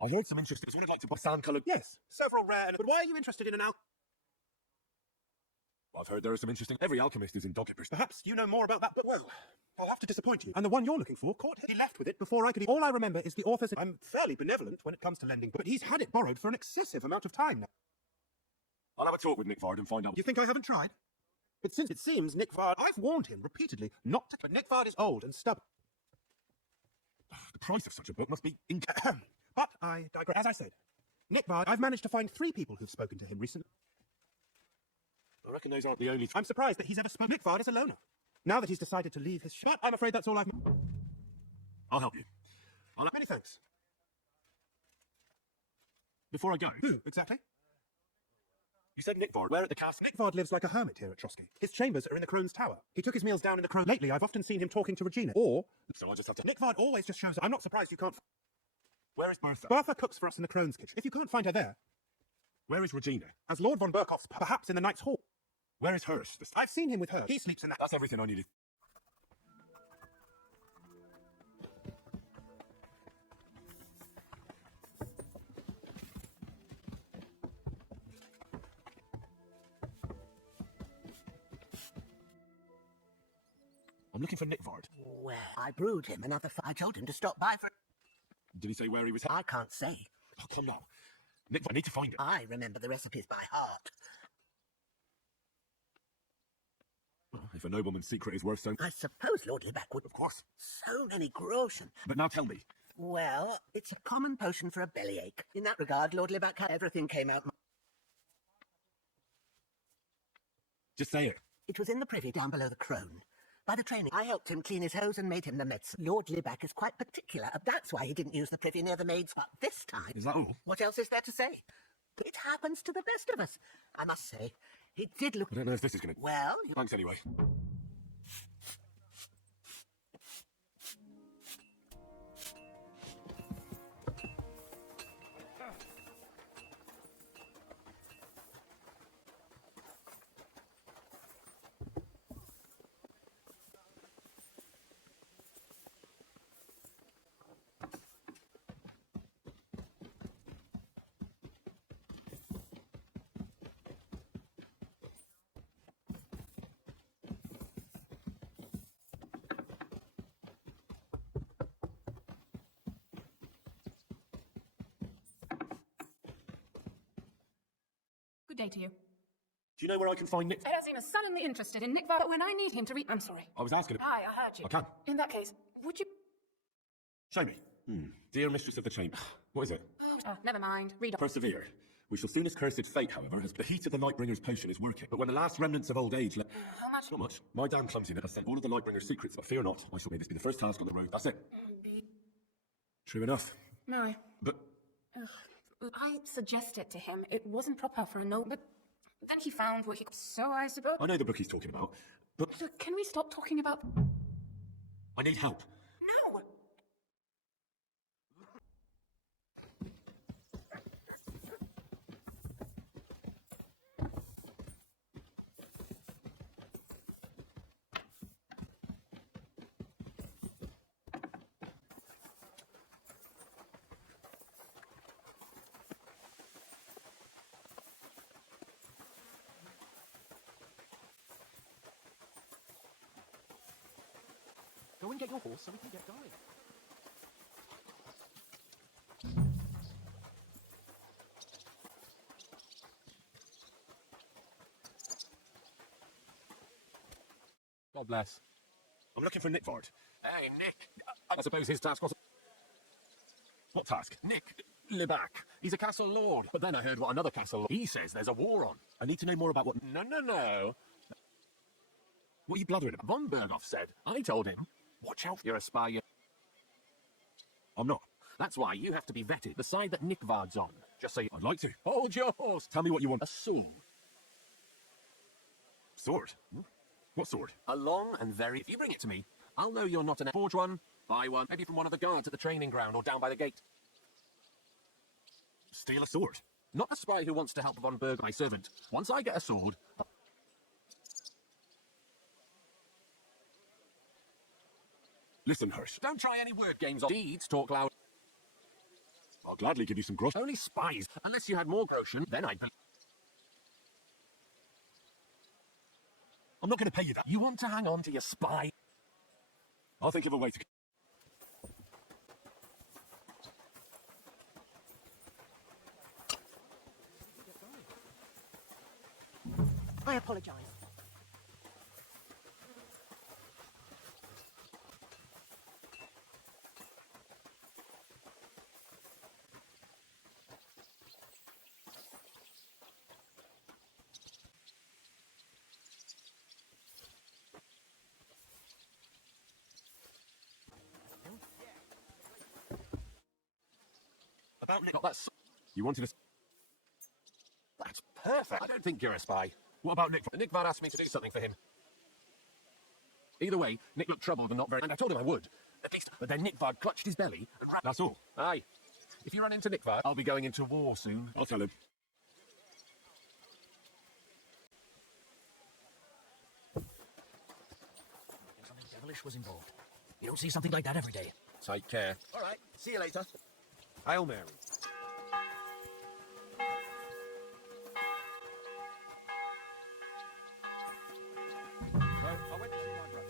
I heard some interesting. Would like to buy sand-coloured. Yes, several rare. But why are you interested in an I've heard there are some interesting. Every alchemist is in dog-keepers. Perhaps you know more about that, but well, I'll have to disappoint you. And the one you're looking for, caught he left with it before I could. All I remember is the author's. I'm fairly benevolent when it comes to lending, but he's had it borrowed for an excessive amount of time now. I'll have a talk with Nick Vard and find out. You think I haven't tried? But since it seems Nick Vard, I've warned him repeatedly not to. But Nick Vard is old and stubborn. The price of such a book must be But I digress. As I said, Nick Vard, I've managed to find 3 people who've spoken to him recently. I reckon those aren't the only. I'm surprised that he's ever spoken. Nick Vard is a loner. Now that he's decided to leave his shop, I'm afraid that's all I've. I'll help you. Many thanks. Before I go, Who, exactly? you said Nick Vard. Where at the castle? Nick Vard lives like a hermit here at Trotsky. His chambers are in the Crone's Tower. He took his meals down in the Crone. Lately, I've often seen him talking to Regina. Or, So I just have to. Nick Vard always just shows up. I'm not surprised you can't. Where is Bertha? Bertha cooks for us in the Crone's kitchen. If you can't find her there, Where is Regina? as Lord von Burkhoff's, perhaps in the Knight's Hall. Where is Hurst? I've seen him with her. He sleeps in that. That's everything I needed. I'm looking for Nick Vard. Well, I brewed him another. I told him to stop by for. Did he say where he was? I can't say. Oh, come now. Nick Vard, I need to find him. I remember the recipes by heart. Well, if a nobleman's secret is worth so. I suppose Lord Libac would. Of course. So many groschen. But now tell me. Well, it's a common potion for a bellyache. In that regard, Lord Libac had everything came out. Just say it. It was in the privy down below the Crone. By the training, I helped him clean his hose and made him the medicine. Lord Libac is quite particular. That's why he didn't use the privy near the maids. But this time... Is that all? What else is there to say? It happens to the best of us. I must say, he did look... I don't know if this is going to... Well... Thanks anyway. Good day to you. Do you know where I can find Nick? Ed seems suddenly interested in Nick Vard, but when I need him to read... I'm sorry. I was asking him. Aye, I heard you. I can. In that case, would you... Show me. Dear Mistress of the Chamber. What is it? Oh, never mind. Read on. Persevere. We shall soon as cursed fate, however, as the heat of the Lightbringer's potion is working. But when the last remnants of old age left... How much? Not much. My damn clumsiness has sent all of the Lightbringer's secrets, but fear not, I shall make this be the first task on the road. That's it. True enough. No. But I suggested to him it wasn't proper for a no, but then he found what he... So I suppose... I know the book he's talking about. But So can we stop talking about... I need help. No! Go and get your horse so we can get going. God bless. I'm looking for Nick Vard. Hey, Nick. I suppose his task was... What task? Nick Libac. He's a castle lord. But then I heard what another castle lord... He says there's a war on. I need to know more about what... No. What are you blathering about? Von Berghoff said. I told him. Watch out. You're a spy. I'm not. That's why you have to be vetted. The side that Nick Vard's on. Just so you... I'd like to. Hold your horse. Tell me what you want. A sword. Sword? What sword? A long and very... If you bring it to me, I'll know you're not an... Forge one. Buy one. Maybe from one of the guards at the training ground or down by the gate. Steal a sword? Not a spy who wants to help Von Berg, my servant. Once I get a sword... Listen, Hurst. Don't try any word games or deeds talk loud. I'll gladly give you some grosh. Only spies. Unless you had more groschen, then I'd... I'm not going to pay you that. You want to hang on to your spy? I'll think of a way to... I apologise. About Nick. Not that's... You wanted to... That's perfect. I don't think you're a spy. What about Nick? Nick Vard asked me to do something for him. Either way, Nick looked troubled and not very... And I told him I would. At least. But then Nick Vard clutched his belly and grabbed... That's all. Aye. If you run into Nick Vard, I'll be going into war soon. I'll tell him. Something devilish was involved. You don't see something like that every day. Take care. All right, see you later. Hail Mary. So, I went to see my brother.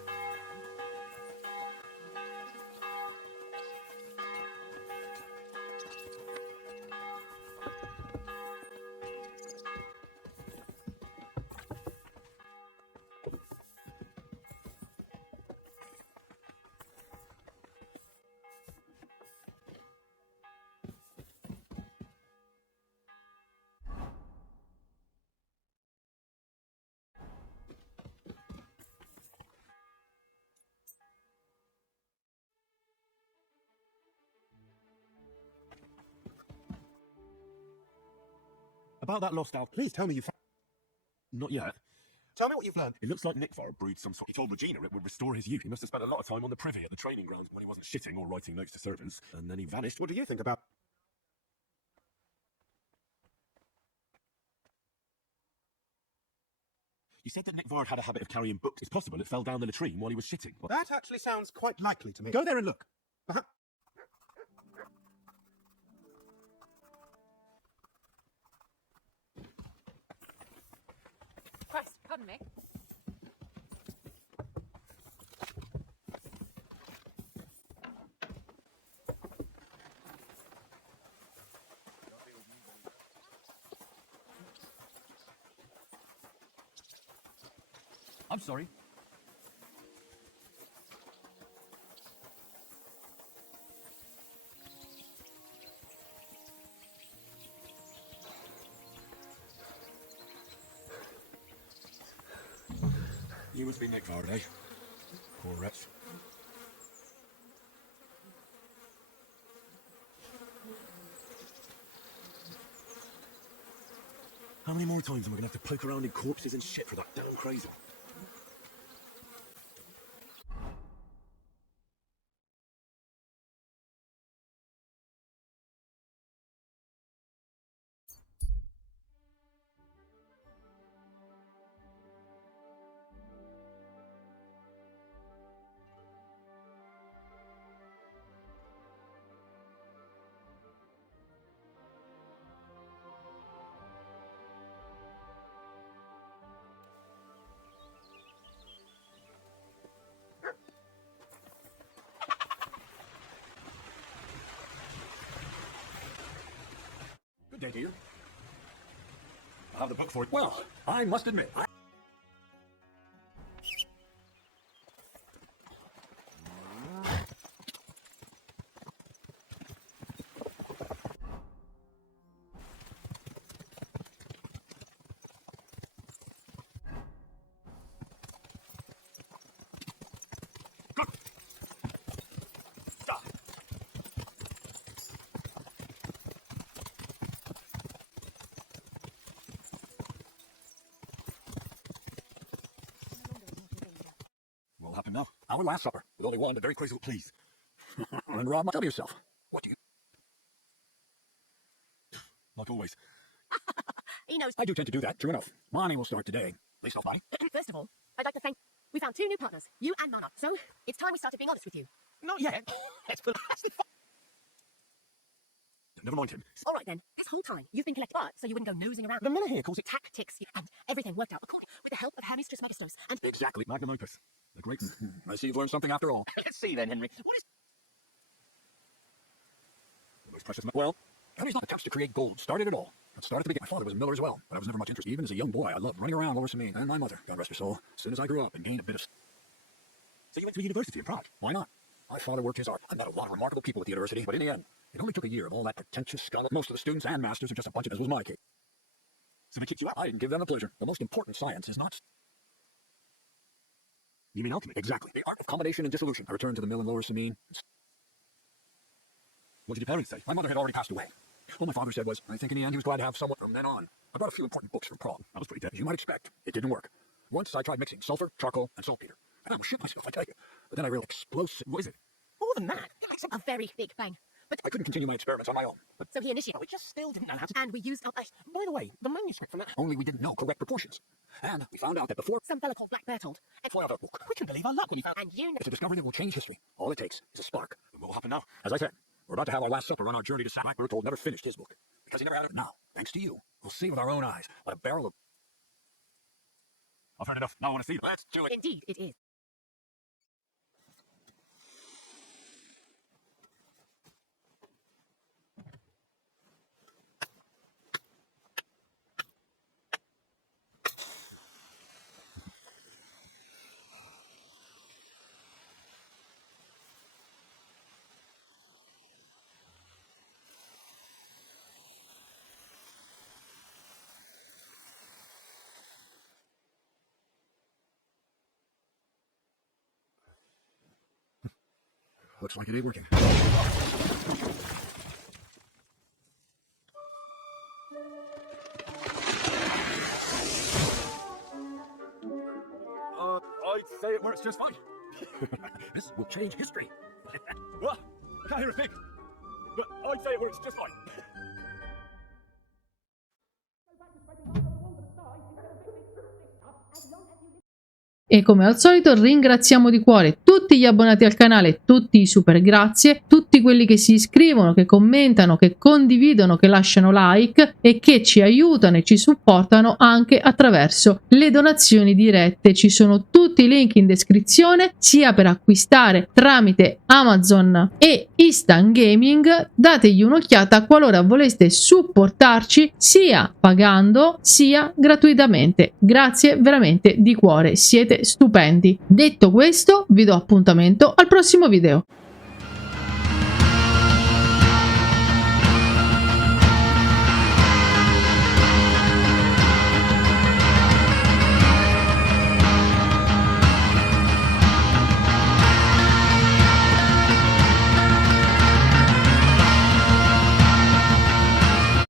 About that lost owl, please tell me you found... Not yet. Tell me what you've learned. It looks like Nick Vard brewed some sort... He told Regina it would restore his youth. He must have spent a lot of time on the privy at the training ground when he wasn't shitting or writing notes to servants. And then he vanished. What do you think about... You said that Nick Vard had a habit of carrying books. It's possible it fell down the latrine while he was shitting. What? That actually sounds quite likely to me. Go there and look. Perhaps... Christ, pardon me. I'm sorry. You must be Nick Vard, eh? Poor wretch. How many more times am I going to have to poke around in corpses and shit for that damn crazy? Good day, dear. I have the book for it. Well, I must admit, what'll happen now? Our last supper, with only one, but very crazy. Please. And Rob, tell yourself. What do you... Like always. He knows. I do tend to do that, true enough. Mine will start today. They stop by. First of all, I'd like to thank... We found 2 new partners, you and Nana. So, it's time we started being honest with you. Not yet. Let's put Never mind him. All right then. This whole time you've been collecting art so you wouldn't go nosing around. The miller here calls it Tactics, and everything worked out with the help of Hermes Trismegistus. And Exactly. Magnum opus. The great. I see you've learned something after all. Let's see then, Henry. What is... The most precious. Well, Henry's not attempts to create gold started at all. It started at the beginning. My father was a miller as well, but I was never much interested. Even as a young boy, I loved running around Lower Samine, and my mother, God rest her soul, as soon as I grew up and gained a bit of... So you went to a university in Prague? Why not? My father worked his art. I met a lot of remarkable people at the university, but in the end, it only took a year of all that pretentious scholar. Most of the students and masters are just a bunch of... As was my case. So they kicked you out? I didn't give them the pleasure. The most important science is not... You mean alchemy? Exactly. The art of combination and dissolution. I returned to the mill in Lower Samine. What did your parents say? My mother had already passed away. All my father said was, I think in the end he was glad to have someone from then on. I brought a few important books from Prague. That was pretty dead. As you might expect, it didn't work. Once I tried mixing sulfur, charcoal, and saltpeter. And I was shit myself, I tell you. But then I realized explosive... What is it? more than that, like a very big bang. But I couldn't continue my experiments on my own. But so he initiated. We just still didn't know how to... And we used up By the way, the manuscript from that... only we didn't know correct proportions. And we found out that before... some fella called Black Bertold. And, Fly out that book. We can believe our luck when we found... and you know. It's a discovery that will change history. All it takes is a spark. What will happen now? As I said, we're about to have our last supper on our journey to Sac. Black Bertold never finished his book. Because he never had it. Now, thanks to you, we'll see with our own eyes what a barrel of... I've heard enough. Now I want to see them. Let's do it. Indeed, it is. Looks like it ain't working. I'd say it works just fine. This will change history. I can't hear a thing. But I'd say it works just fine. E come al solito ringraziamo di cuore tutti gli abbonati al canale, tutti i super grazie, tutti quelli che si iscrivono, che commentano, che condividono, che lasciano like e che ci aiutano e ci supportano anche attraverso le donazioni dirette. Ci sono tutti i link in descrizione, sia per acquistare tramite Amazon e Instant Gaming. Dategli un'occhiata qualora voleste supportarci sia pagando sia gratuitamente. Grazie veramente di cuore, siete stupendi. Detto questo, vi do appuntamento al prossimo video.